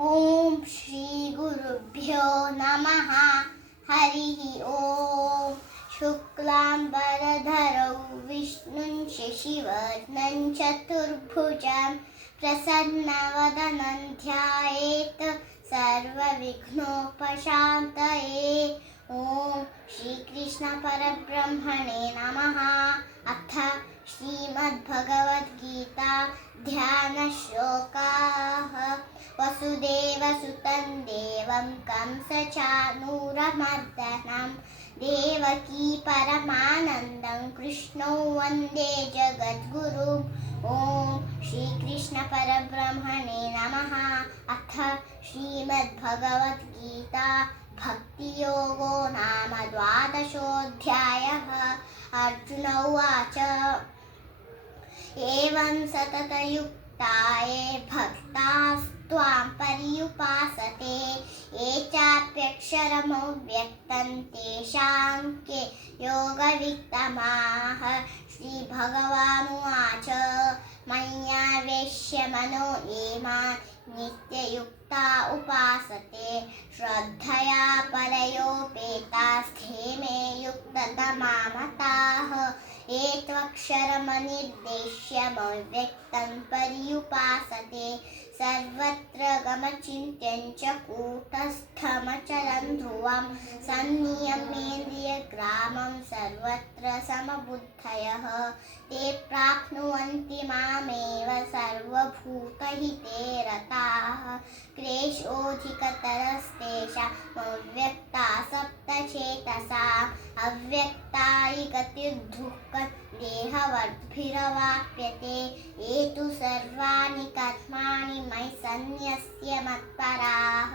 ಓಂ ಶ್ರೀ ಗುರುಭ್ಯೋ ನಮಃ. ಹರಿ ಓಂ. ಶುಕ್ಲಾಂಬರಧರೌ ವಿಷ್ಣುಂ ಶಶಿವರ್ಣಂ ಚತುರ್ಭುಜಂ ಪ್ರಸನ್ನವದನಂ ಧ್ಯಾಯೇತ್ ಸರ್ವವಿಘ್ನೋಪಶಾಂತಯೇ. ಓಂ ಶ್ರೀಕೃಷ್ಣ ಪರಬ್ರಹ್ಮಣೇ ನಮಃ. ಅಥ ಶ್ರೀಮದ್ಭಗವದ್ಗೀತಾ ಧ್ಯಾನ ಶ್ಲೋಕಾಃ. ವಸುದೇವಸುತಂ ದೇವಂ ಕಂಸಚಾನೂರಮರ್ದನಂ ದೇವಕೀ ಪರಮಾನಂದಂ ಕೃಷ್ಣೋ ವಂದೇ ಜಗದ್ಗುರುಂ. ಓಂ ಶ್ರೀಕೃಷ್ಣ ಪರಬ್ರಹ್ಮಣೇ ನಮಃ. ಅಥ ಶ್ರೀಮದ್ಭಗವದ್ಗೀತಾ ಭಕ್ತಿಯೋಗೋ ನಾಮ ದ್ವಾದಶೋऽಧ್ಯಾಯಃ. ಅರ್ಜುನ ಉವಾಚ ಏವಂ ಸತತಯುಕ್ತಾ ಯೇ ಭಕ್ತಾಸ್ತ್ವಾಂ ಪರ್ಯುಪಾಸತೆ ಯೇ ಚಾಪ್ಯಕ್ಷರಮವ್ಯಕ್ತಂ ತೇಷಾಂ ಕೆ ಯೋಗವಿತ್ತಮಾಃ. ಶ್ರೀಭಗವಾನುವಾಚ ಮಯ್ಯಾವೇಶ್ಯ ಮನೋ ಯೇ ಮಾಂ ನಿತ್ಯಯುಕ್ತಾ ಉಪಾಸತೆ ಶ್ರದ್ಧಯಾ ಪರಯೋಪೇತಾಸ್ಥೇ ಮೇ ಯುಕ್ತತಮಾ ಮತಾಃ. ये त्वक्षरमनिर्देश्यमव्यक्तं पर्युपासते सर्वत्र गमचिन्त्यं च कूटस्थमचलं ध्रुवं संनियम्येन्द्रियग्रामं सर्वत्र समबुद्धयः ते प्राप्नुवन्ति मामेव सर्वभूतहिते रताः. क्लेशोऽधिकतरस्तेषामव्यक्तासक्तचेतसाम् अव्यक्तायि गतिर्दुःखं देहवद्भिरवाप्यते. ये तु सर्वाणि कर्माणि मयि सन्न्यस्य मत्पराः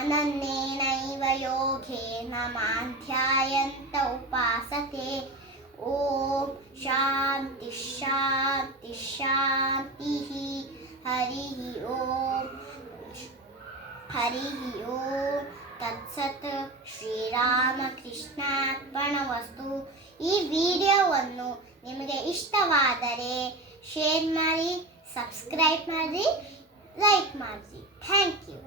अनन्येनैव योगेन मां ध्यायन्त उपासते. ॐ शान्ति शान्ति शान्तिः. हरिः ओಂ ತತ್ಸತ್. ಶ್ರೀರಾಮಕೃಷ್ಣಾರ್ಪಣವಸ್ತು. ಈ ವಿಡಿಯೋವನ್ನು ನಿಮಗೆ ಇಷ್ಟವಾದರೆ ಶೇರ್ ಮಾಡಿ, ಸಬ್ಸ್ಕ್ರೈಬ್ ಮಾಡಿ, ಲೈಕ್ ಮಾಡಿ. Thank you.